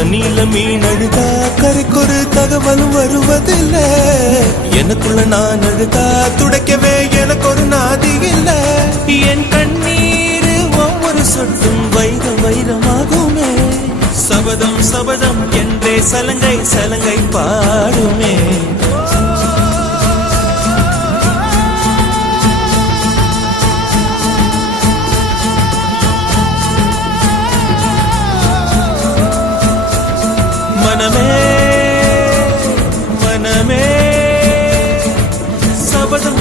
தண்ணியில மீன் அழுதா கரைக்கொரு தகவலும் வருவதில்லை. எனக்குள்ள நான் அழுதா துடைக்கவே எனக்கு ஒரு நாதி இல்லை. என் கண்ணீர் ஒவ்வொரு சொட்டும் வைரம் வைரமாகுமே. சபதம் சபதம் என்றே சலங்கை சலங்கை பாடுமே. மனமே மனமே சபதம்